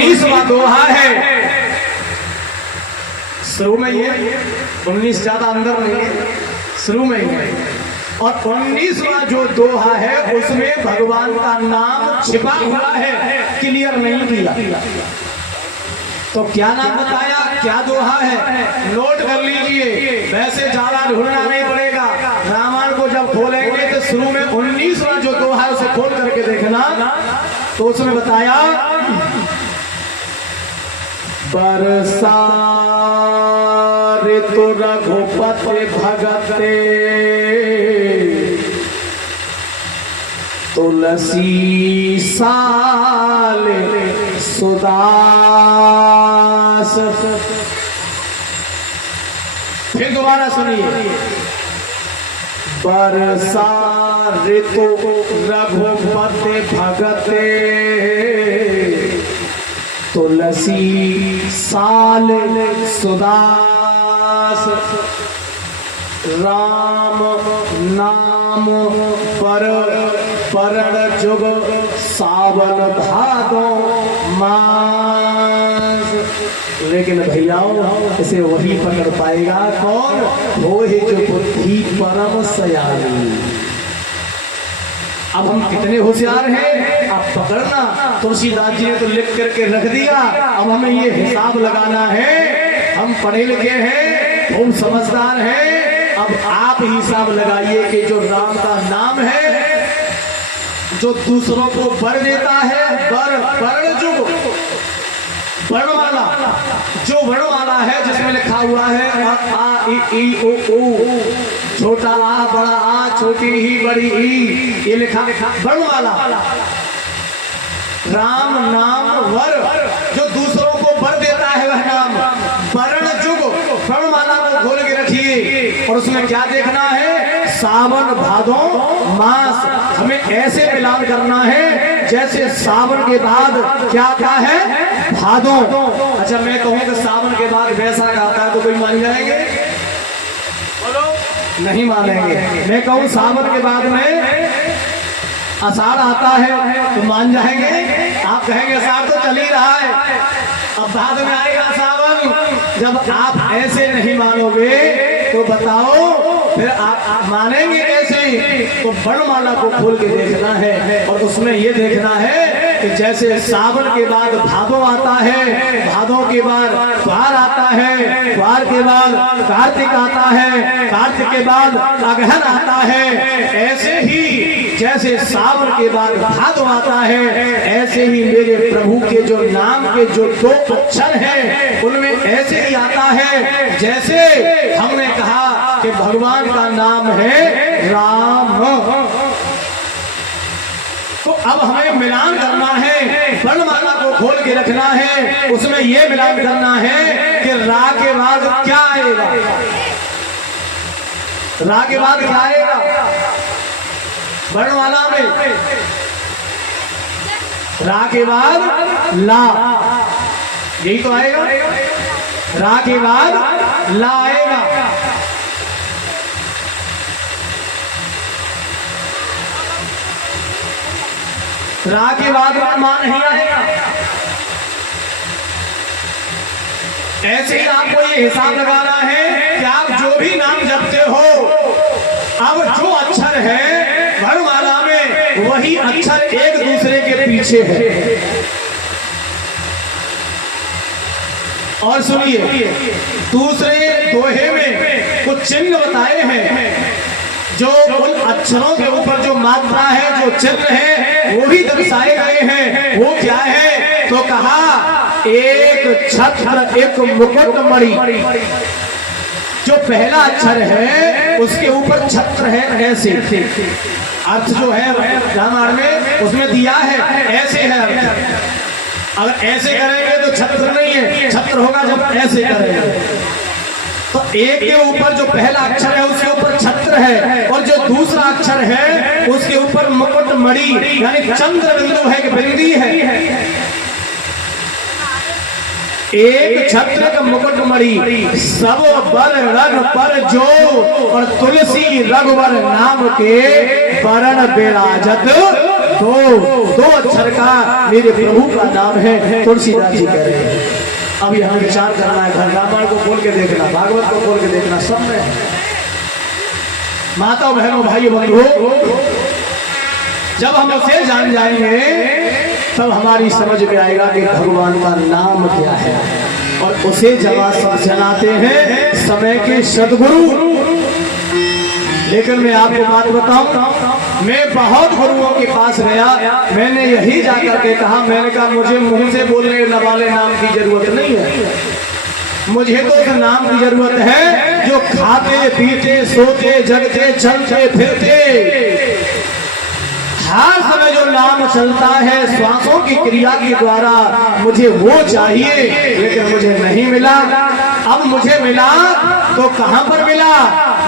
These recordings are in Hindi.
19वां दोहा है। शुरू में ये 19 ज्यादा अंदर नहीं है, शुरू में ही है। और 19वां जो दोहा है उसमें भगवान का नाम छिपा हुआ है, क्लियर नहीं किया। तो क्या नाम बताया, क्या दोहा है, नोट कर लीजिए। वैसे ज्यादा ढूंढना नहीं पड़ेगा। रामायण को जब खोलेंगे तो शुरू में 19वां जो दोहा है उसे खोल करके देखना। तो उसमें बताया, बरसा ऋतु रघुपति भगते तुलसी साल सुदास। फिर दोबारा सुनिए, बरसा ऋतु रघुपति भगते तुलसी साल सुदास। राम नाम पर परण जुग सावन भादो मास। लेकिन भैयाओं इसे वही पकड़ पाएगा कौन, वो है जो बुद्धि परम सयानी। अब हम कितने होशियार हैं, आप पकड़ना। तुलसीदास जी ने तो लिख करके रख दिया, अब हमें ये हिसाब लगाना है। हम पढ़े लिखे हैं, हम समझदार हैं। अब आप हिसाब लगाइए कि जो राम का नाम है जो दूसरों को वर देता है, वर्ण जो वर्णमाला, जो वर्णमाला है जिसमें लिखा हुआ है आ इ उ ऊ, छोटा आ बड़ा आ छोटी ही बड़ी ई, ये लिखा वर्णमाला। राम नाम वर, जो दूसरों को वर देता है वह नाम। वर्ण जुग, वर्णमाला को खोल के रखिए और उसमें क्या देखना है, सावन भादो मास। हमें ऐसे मिलान करना है जैसे सावन के बाद क्या आता है, भादो। अच्छा मैं कहूं कि सावन के बाद वैशाख आता है तो कोई मान जाएंगे, बोलो नहीं मानेंगे। मैं कहूं सावन के बाद में आषाढ़ आता है तो मान जाएंगे, आप कहेंगे आषाढ़ तो चल ही रहा है, अब बाद में आएगा सावन। जब आप ऐसे नहीं मानोगे तो बताओ फिर आप मानेंगे कैसे। तो वर्णमाला को खोल के देखना है और उसमें ये देखना है कि जैसे सावन के बाद भादो आता है, भादो के बाद द्वार आता है, द्वार के बाद कार्तिक आता है, कार्तिक के बाद अगहन आता है, ऐसे ही जैसे सावन के बाद भादो आता है, ऐसे ही मेरे प्रभु के जो नाम के जो 2 अक्षर हैं उनमें ऐसे ही आता है जैसे हमने कहा कि भगवान का नाम है राम। तो अब हमें मिलान करना है, वर्णमाला को खोल के रखना है। उसमें यह मिलान करना है कि रा के बाद क्या आएगा, रा के बाद क्या आएगा वर्णमाला में, रा के बाद ला, यही तो आएगा। रा के बाद ला आएगा। रा के बाद मा नहीं आएगा। ऐसे ही आपको ये हिसाब लगाना है कि आप जो भी नाम जपते हो, अब जो अक्षर है वर्णमाला में वही अक्षर एक दूसरे के पीछे है। और सुनिए, दूसरे दोहे में कुछ चिन्ह बताए हैं, जो उन अक्षरों के ऊपर जो मात्रा है, जो चिन्ह है वो भी दर्शाए गए हैं। वो क्या है, तो कहा एक छत्र एक मुकुट मणि। जो पहला अक्षर है उसके ऊपर छत्र है, ऐसे अर्थ जो है रामायण में उसमें दिया है, ऐसे है। अगर ऐसे करेंगे तो छत्र नहीं है, छत्र होगा जब ऐसे करेंगे। तो एक के ऊपर जो पहला अक्षर है उसके ऊपर छत्र है, और जो दूसरा अक्षर है उसके ऊपर मुकुट मणि यानी चंद्र बिंदु है कि बिंदी है। एक छत्र का मुकुट मणि सब बर रग पर जो, और तुलसी रघुवर नाम के वरण विराजत तो 2 अक्षर का मेरे प्रभु का नाम है। तुलसीदास जी कह रहे हैं। अब यहाँ विचार करना है, घर रामायण को खोल के देखना, भागवत को खोल के देखना, सब में माता बहनों भाइयों बंधुओं, जब हम उसे जान जाएंगे तब हमारी समझ में आएगा कि भगवान का नाम क्या है। और उसे जब सब जनाते हैं समय के सदगुरु। लेकिन मैं आपको बात बताऊं, मैं बहुत गुरुओं के पास गया, मैंने यही जाकर के कहा, मैंने कहा मुझे मुंह से बोलने वाले नाम की जरूरत नहीं है, मुझे तो उस नाम की जरूरत है जो खाते पीते सोते जगते चलते फिरते हर समय जो नाम चलता है श्वासों की क्रिया के द्वारा, मुझे वो चाहिए। लेकिन मुझे नहीं मिला। अब मुझे मिला तो कहां पर मिला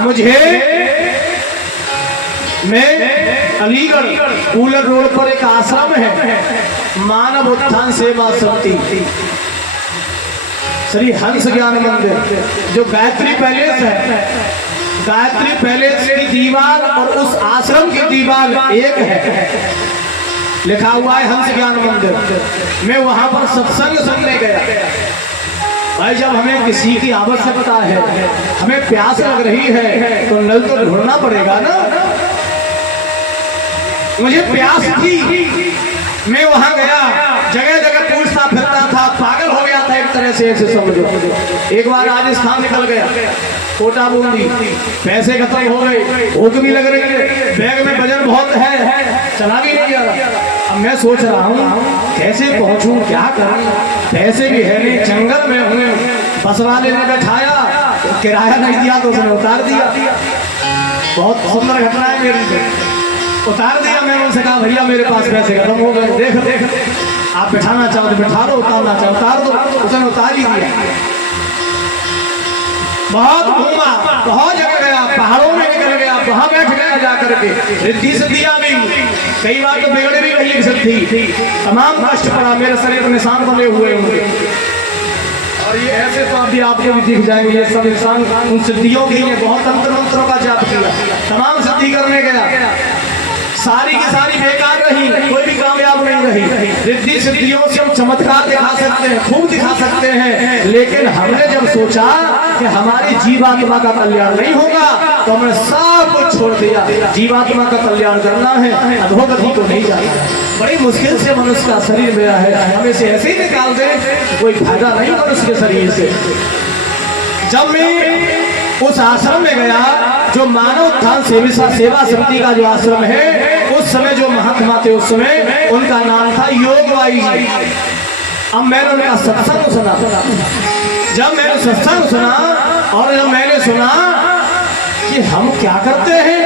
मुझे? मैं अलीगढ़ कूलर रोड पर एक आश्रम है, मानव उत्थान सेवा समिति, श्री हंस ज्ञान मंदिर, जो गायत्री पैलेस है, गायत्री पैलेस की दीवार और उस आश्रम की दीवार एक है, लिखा हुआ है हंस ज्ञान मंदिर। मैं वहां पर सत्संग सुनने गया। भाई जब हमें किसी की आवश्यकता है, हमें प्यास लग रही है, तो नल तो ढूंढना पड़ेगा ना। मुझे प्यास थी, मैं वहां गया, जगह जगह पूछता फिरता था, पागल हो गया था एक तरह से समझो। एक बार राजस्थान निकल गया, कोटा बूंदी, पैसे खत्म हो गए, भूख भी लग रही है, बैग में वजन बहुत है, चला भी नहीं जा रहा। अब मैं सोच रहा हूँ कैसे पहुंचूं, क्या करूं, पैसे भी है नहीं, जंगल में हूँ, बस वाले ने बैठाया, किराया नहीं दिया तो उसने उतार दिया। बहुत सुंदर घटना है मेरी से, उतार दिया। मैंने उनसे कहा भैया मेरे पास पैसे खत्म हो गए, देख देख आप बिठाना चाहो तो बिठा दो, उतारना चाहो उतार दो। उसने उतार ही दिया। बहुत घूमा, बहुत जगह गया, पहाड़ों में निकल गया, वहां बैठ गया जाकर के, रिद्धि सिद्धियां भी, कई बार तो बिगड़ भी गई सिद्धि, तमाम कष्ट पड़ा, मेरे शरीर में निशान बने हुए होंगे। और ये ऐसे तो अभी आपको भी दिख जाएंगे, ये सब इंसान उन सिद्धियों की ने बहुत तंत्र मंत्रों का जाप किया, तमाम सिद्धि करने गया, सारी की सारी बेकार रही, कोई भी कामयाब नहीं रही। रिद्धि सिद्धियों से हम चमत्कार दिखा सकते हैं, खूब दिखा सकते हैं, लेकिन हमने जब सोचा कि हमारी जीवात्मा का कल्याण नहीं होगा तो हमने सब कुछ छोड़ दिया। जीवात्मा का कल्याण करना है, अधोगति को नहीं जाना। बड़ी मुश्किल से मनुष्य का शरीर मेरा है, हमें से ऐसे ही निकाल दे, कोई फायदा नहीं मनुष्य के शरीर से। जब मैं उस आश्रम में गया, जो मानव उत्थान सेवा समिति का जो आश्रम है, उस समय जो महात्मा थे, उस समय उनका नाम था योगवाई जी। अब मैंने उनका सत्संग सुना। जब मैंने सत्संग सुना और जब मैंने सुना कि हम क्या करते हैं,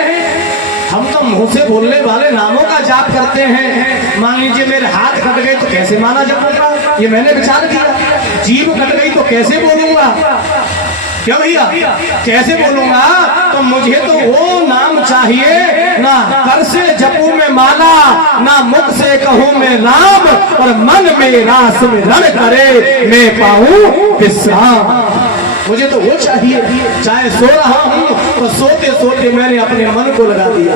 हम तो मुंह से बोलने वाले नामों का जाप करते हैं। मान लीजिए मेरे हाथ कट गए तो कैसे माना जपूंगा, ये मैंने विचार किया। जीभ कट गई तो कैसे बोलूंगा, क्यों भैया कैसे बोलूंगा? तो मुझे तो वो नाम चाहिए, ना कर से जपू में माला, ना मुख से कहूँ मैं राम, और मन में रास में रण करे मैं पाऊं विश्राम। मुझे तो वो चाहिए। चाहे सो रहा हूँ तो सोते सोते मैंने अपने मन को लगा दिया,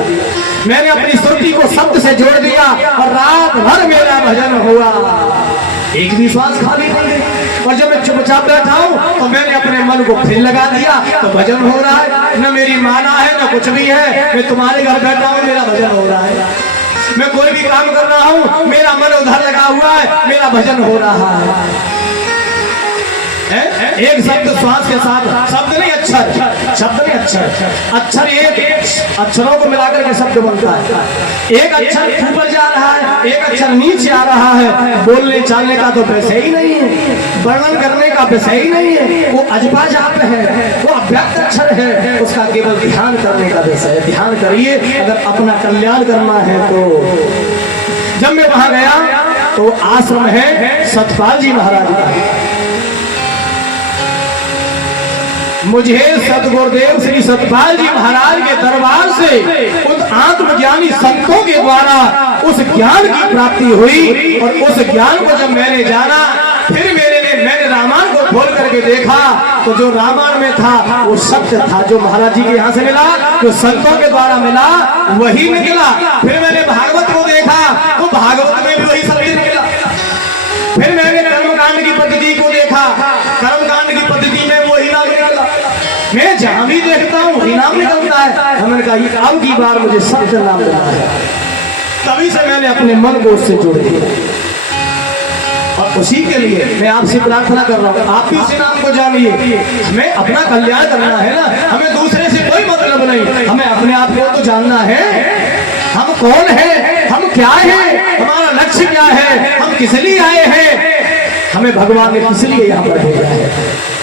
मैंने अपनी श्रुति को शब्द से जोड़ दिया, और रात भर मेरा भजन हुआ, एक भी श्वास खाली नहीं। और जब मैं चुपचाप बैठा हूँ तो मैंने अपने मन को फिर लगा दिया, तो भजन हो रहा है। न मेरी माना है न कुछ भी है, मैं तुम्हारे घर बैठा हूँ, मेरा भजन हो रहा है। मैं कोई भी काम कर रहा हूँ, मेरा मन उधर लगा हुआ है, मेरा भजन हो रहा है। एक शब्द श्वास के साथ, शब्द नहीं अक्षर, शब्द नहीं अक्षर, अक्षर एक अक्षरों को मिलाकर के शब्द बनता है। एक अक्षर ऊपर जा रहा है, एक अक्षर नीचे आ रहा है। बोलने चालने का तो विषय ही नहीं है, वर्णन करने का विषय ही नहीं है, वो अजबा जाप है, वो अव्यक्त अक्षर है, उसका केवल ध्यान करने का विषय है। ध्यान करिए अगर अपना कल्याण करना है तो। जब मैं वहां गया तो आश्रम है सतपाल जी महाराज का। मुझे सतगुरुदेव श्री सतपाल जी महाराज के दरबार से उन आत्मज्ञानी संतों के द्वारा उस ज्ञान की प्राप्ति हुई, और उस ज्ञान को जब मैंने जाना, फिर मैंने रामायण को खोल करके देखा तो जो रामायण में था वो सत्य था, जो महाराज जी के यहाँ से मिला, जो संतों के द्वारा मिला वही निकला। फिर मैंने भागवत को देखा तो भागवत में भी वही सत्य निकला। फिर मैंने कर्मकांड की पद्धति को देखा, कर्मकांड की पद्धति में वही नाम निकला। मैं जहां भी देखता हूँ वही नाम निकलता है। हमने कहा अब की बार मुझे सत्य नाम मिला है। तभी से मैंने अपने मन को उससे जोड़ दिया और उसी के लिए मैं आपसे प्रार्थना कर रहा हूँ, आप भी उसी नाम को जानिए। हमें अपना कल्याण करना है ना, हमें दूसरे से कोई मतलब नहीं, हमें अपने आप को तो जानना है। हम कौन है, हम क्या है, हमारा लक्ष्य क्या है, हम किस लिए आए हैं, हमें भगवान ने किस लिए यहाँ पर भेजा है।